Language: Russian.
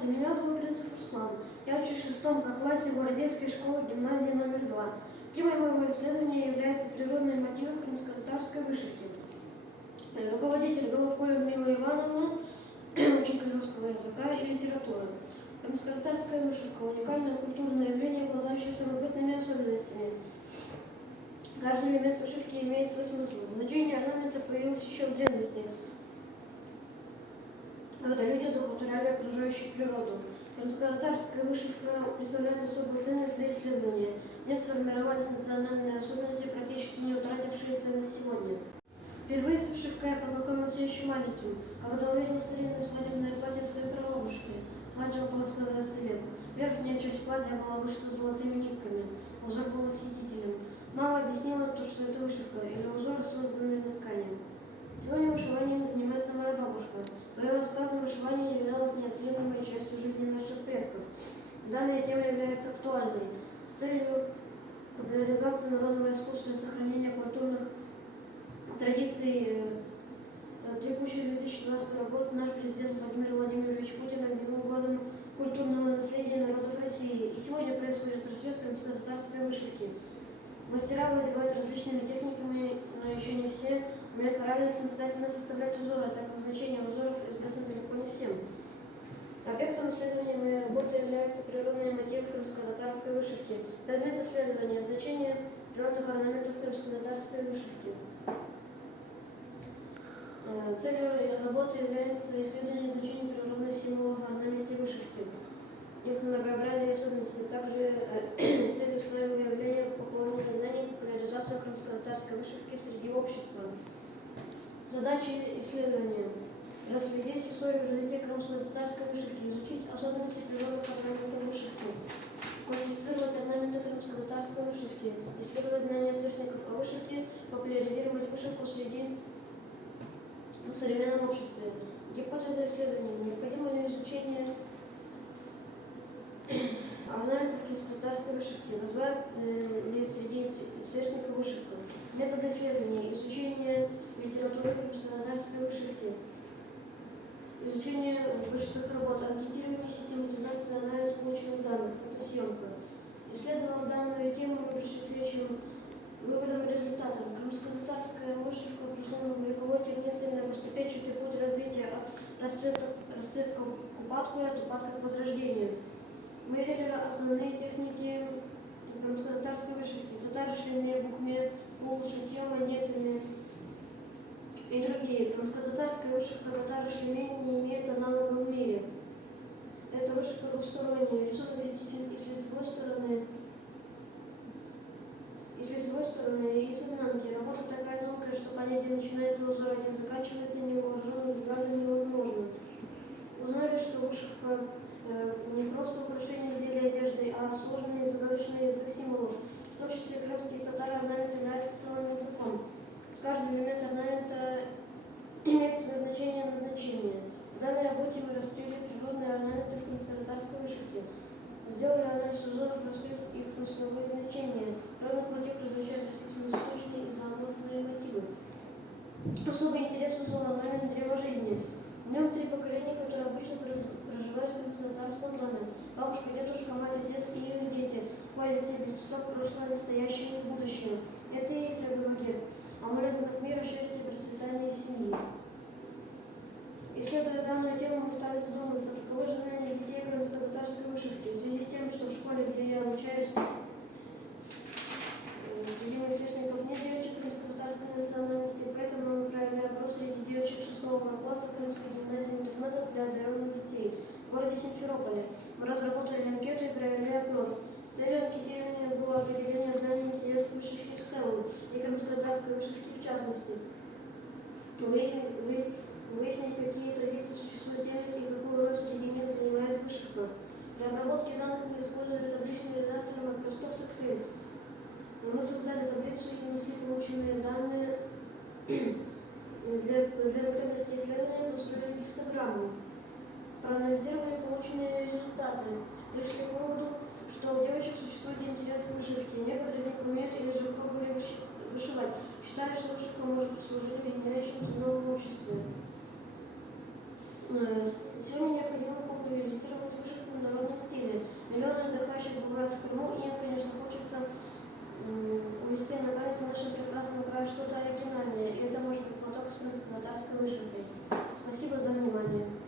Здравствуйте, меня зовут Принцев Руслан. Я учусь в 6 классе Городецкой школы гимназии номер 2. Темой моего исследования является природные мотивы крымско-татарской вышивки. Руководитель Головко Людмила Ивановна, учитель русского языка и литературы. Крымско-татарская вышивка – уникальное культурное явление, обладающее самобытными особенностями. Каждый элемент вышивки имеет свой смысл. Значение орнамента появилось еще в древности, когда люди одухотворяли окружающую природу. Крымско-татарская вышивка представляет особую ценность для исследования. В ней сформировались национальные особенности, практически не утратившие ценность сегодня. Впервые с вышивкой я познакомился еще маленьким, когда увидел старинное свадебное платье своей прабабушки. Платье около 120 лет. Верхняя часть платья была вышита золотыми нитками. Узор был восхитительным. Мама объяснила, что это вышивка или узор, созданный на ткани. Сегодня вышиванием занимается моя бабушка. По ее рассказам, вышивание являлось неотъемлемой частью жизни наших предков. Данная тема является актуальной. С целью популяризации народного искусства и сохранения культурных традиций текущий 2022 год наш президент Владимир Владимирович Путин объявил годом культурного наследия народов России. И сегодня происходит расцвет крымско-татарской вышивки. Мастера владеют различными техниками, но еще не все умеют правильно и самостоятельно составлять узоры, так как значение узоров известно далеко не всем. Объектом исследования моей работы является природный мотив крымско-татарской вышивки. Предмет исследования – значение природных орнаментов крымско-татарской вышивки. Целью работы является исследование значения природных символов в орнаменте вышивки, их многообразие и особенности. Также целью своего явления пополнения знаний и популяризация крымско-татарской вышивки среди общества. Задачи исследования – расследить историю развития крымско-татарской вышивки, изучить особенности природных орнаментов вышивки, классифицировать орнаменты крымско-татарской вышивки, исследовать знания сверстников о вышивке, популяризировать вышивку среди в современном обществе. Гипотеза исследования. Необходимо ли изучение орнаментов крымско-татарской вышивки? Вызывает ли среди сверстников вышивку? Методы исследования. Изучение литературы крымско-татарской вышивки. Изучение вышитых работ. Анкетирование, систематизация, анализ полученных данных. Фотосъемка. Исследовав данную тему, мы пришли к следующим выводом и результатам. Крымско-татарская вышивка присутствует в вековой тернистый постепенчатый путь развития от расцветка к упадку и от упадка к возрождению. Мы видели основные техники крымско-татарской вышивки. Татары шли букме, полушитьем, монетами и другие. Крымско-татарская вышивка татары шлеме не имеет аналога в мире. Это вышивка двусторонняя. Рисунок идентичен и с лицевой стороны, и с изнанки. Работа такая тонкая, что понять, где начинается узор, а где заканчивается, невооруженным взглядом невозможно. Узнали, что вышивка не просто украшение изделия одежды, а сложный и загадочный язык символов. В творчестве крымских татар орнамент является целым языком. Каждый элемент орнамента имеет свое значение и назначение. В данной работе мы раскрыли природные орнаменты в крымско-татарской вышивке. Сделали анализ узоров, раскрыв их смысловые значения. Природных мотив различают растительно-цветочные и зооморфные мотивы. Особый интерес вызвал орнамент древа жизни. В нем 3 поколения, которые обычно проживают в крымско-татарском доме. Бабушка, дедушка, мать, отец и их дети. Повесть, сток, прошлое, настоящее и будущее. Это и есть родовой герб. Амулет знак мира, счастья, процветания семьи. Исследуя данную тему, мы стали задумываться, каковы же знания детей крымско-татарской вышивки. В связи с тем, что в школе, где я обучаюсь, среди моих сверстников нет девочек крымско-татарской национальности, поэтому мы провели опрос среди девочек 6 класса Крымской гимназии интерната для одаренных детей в городе Симферополе. Мы разработали анкету и провели опрос. Целью анкетирования было определение знаний интересов вышивки в целом и крымско-татарской вышивки в частности. Выяснить, какие традиции существуют в землях и какую роль среди них занимает вышивка. При обработке данных мы использовали табличный редактор Microsoft Excel. Мы создали таблицу и внесли полученные данные для готовности исследования, построили гистограмму. Проанализировали полученные результаты. Пришли к выводу, что у девочек существует интерес к вышивке. Некоторые из них умеют или же пробовали вышивать. Считали, что вышивка может служить объединяющим звеном в обществе. Сегодня необходимо популяризировать бывают в Крыму, и, конечно, хочется увести на память о нашем прекрасном крае что-то оригинальное, и это может быть платок с татарской вышивкой. Спасибо за внимание.